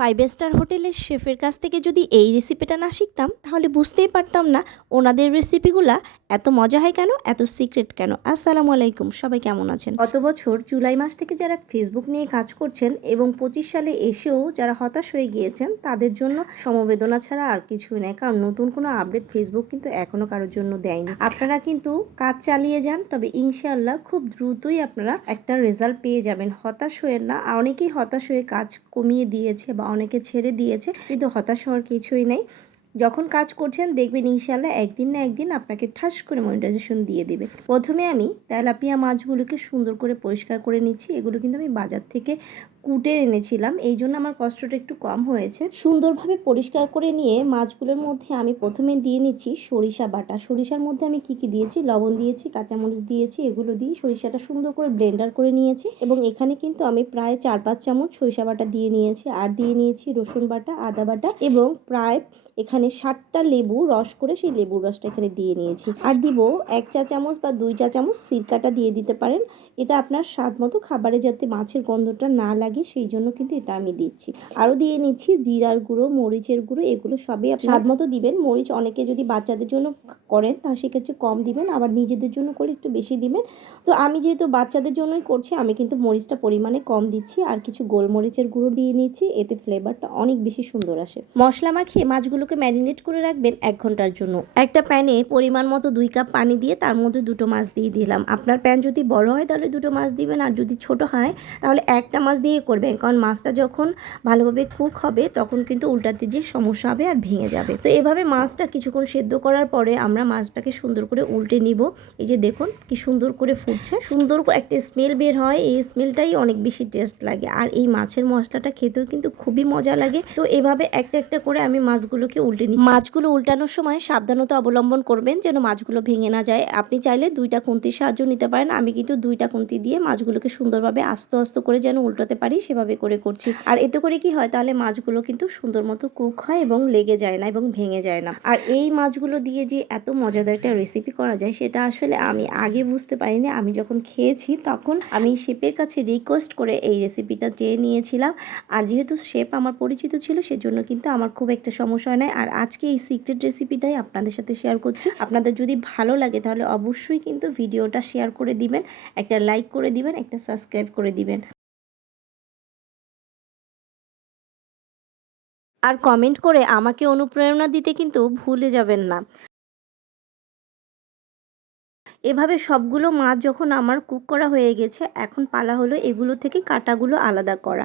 Five star হোটেলের শেফের কাছ থেকে যদি এই রেসিপিটা না শিখতাম, তাহলে বুঝতেই পারতাম না ওনাদের রেসিপিগুলা এত মজা হয় কেন, এত সিক্রেট কেন। আসসালামু আলাইকুম, সবাই কেমন আছেন? গত বছর জুলাই মাস থেকে যারা ফেসবুক নিয়ে কাজ করছেন এবং পঁচিশ সালে এসেও যারা হতাশ হয়ে গিয়েছেন, তাদের জন্য সমবেদনা ছাড়া আর কিছুই নেই। কারণ নতুন কোনো আপডেট ফেসবুক কিন্তু এখনও কারোর জন্য দেয়নি। আপনারা কিন্তু কাজ চালিয়ে যান, তবে ইনশাআল্লাহ খুব দ্রুতই আপনারা একটা রেজাল্ট পেয়ে যাবেন। হতাশ হয়ে না, অনেকেই হতাশ হয়ে কাজ কমিয়ে দিয়েছে বা অনেকে ছেড়ে দিয়েছে কিন্তু হতাশ হওয়ার কিছুই নেই। যখন কাজ করছেন, দেখবেন ইনশাল্লাহ একদিন না একদিন আপনাকে ঠাস করে মনিটাইজেশন দিয়ে দেবে। প্রথমে আমি তেলাপিয়া মাছগুলোকে সুন্দর করে পরিষ্কার করে নিচ্ছি। এগুলো কিন্তু আমি বাজার থেকে কুটে এনেছিলাম। এই জন্য আমার কষ্টটা একটু কম হয়েছে। সুন্দরভাবে পরিষ্কার করে নিয়ে মাছগুলোর মধ্যে আমি প্রথমে দিয়ে নিচ্ছি সরিষা বাটা। সরিষার মধ্যে আমি কি কি দিয়েছি? লবণ দিয়েছি, কাঁচামরিচ দিয়েছি, এগুলো দিয়ে সরিষাটা সুন্দর করে ব্লেন্ডার করে নিয়েছি। এবং এখানে কিন্তু আমি প্রায় চার পাঁচ চামচ সরিষা বাটা দিয়ে নিয়েছি। আর দিয়ে নিয়েছি রসুন বাটা, আদা বাটা এবং প্রায় এখানে সাতটা লেবু রস করে সেই লেবুর রসটা এখানে দিয়ে নিয়েছি। আর দিব এক চা চামচ বা দুই চা চামচ সিরকাটা দিয়ে দিতে পারেন। এটা আপনার স্বাদ মতো খাবারে যাতে মাছের গন্ধটা না লাগে সেই জন্য কিন্তু এটা আমি দিচ্ছি। আরও দিয়ে নিচ্ছি জিরার গুঁড়ো মরিচের গুঁড়ো এগুলো সবই আপনি স্বাদ মতো দিবেন। মরিচ অনেকে যদি বাচ্চাদের জন্য করেন তা সেক্ষেত্রে কম দিবেন আবার নিজেদের জন্য করে একটু বেশি দিবেন। তো আমি যেহেতু বাচ্চাদের জন্যই করছি আমি কিন্তু মরিচটা পরিমাণে কম দিচ্ছি। আর কিছু গোলমরিচের গুঁড়ো দিয়ে নিচ্ছি এতে ফ্লেভারটা অনেক বেশি সুন্দর আসে। মশলা মাখিয়ে মাছগুলোকে ম্যারিনেট করে রাখবেন এক ঘণ্টার জন্য। একটা প্যানে পরিমাণ মতো দুই কাপ পানি দিয়ে তার মধ্যে দুটো মাছ দিয়ে দিলাম। আপনার প্যান যদি বড় হয় তাহলে দুটো মাছ দিবেন, আর যদি ছোট হয় তাহলে একটা মাছ দিয়ে করবেন, কারণ মাছটা যখন ভালোভাবে কুক হবে তখন কিন্তু উল্টাতে যে সমস্যা হবে আর ভেঙে যাবে। তো এভাবে মাছটা কিছুক্ষণ সেদ্ধ করার পরে আমরা মাছটাকে সুন্দর করে উল্টে নিব। এই যে দেখুন কি সুন্দর করে ফুটছে। সুন্দর করে একটা স্মেল বের হয়। এই স্মেলটাই অনেক বেশি টেস্ট লাগে। আর এই মাছের মশলাটা খেতেও কিন্তু খুবই মজা লাগে। তো এভাবে একটা একটা করে আমি মাছগুলোকে উল্টে নিই মাছগুলো উল্টানোর সময় সাবধানতা অবলম্বন করবেন যেন মাছগুলো ভেঙে না যায়। আপনি চাইলে দুইটা খুন্তির সাহায্য নিতে পারেন। আমি কিন্তু দুইটা খুন্তি দিয়ে মাছগুলোকে সুন্দরভাবে আস্তে আস্তে করে যেন উল্টাতে পারি, সেভাবে করে করছি। আর এতে করে কি হয়, তাহলে মাছগুলো কিন্তু সুন্দর মতো কুক হয় এবং লেগে যায় না এবং ভেঙে যায় না। আর এই মাছগুলো দিয়ে যে এত মজাদার একটা রেসিপি করা যায়, সেটা আসলে আমি আগে বুঝতে পারিনি। আমি যখন খেয়েছি, তখন আমি শেফের কাছে রিকোয়েস্ট করে এই রেসিপিটা চেয়ে নিয়েছিলাম। আর যেহেতু শেপ আমার পরিচিত ছিল, সেজন্য কিন্তু আমার খুব একটা সমস্যা হয় না। আর আজকে এই সিক্রেট রেসিপিটাই আপনাদের সাথে শেয়ার করছি। আপনাদের যদি ভালো লাগে তাহলে অবশ্যই কিন্তু ভিডিওটা শেয়ার করে দিবেন, একটা লাইক করে দিবেন, একটা সাবস্ক্রাইব করে দিবেন। আর কমেন্ট করে আমাকে অনুপ্রেরণা দিতে কিন্তু ভুলে যাবেন না। এভাবে সবগুলো মাছ যখন আমার কুক করা হয়ে গেছে, এখন পালা হলো এগুলো থেকে কাটাগুলো আলাদা করা।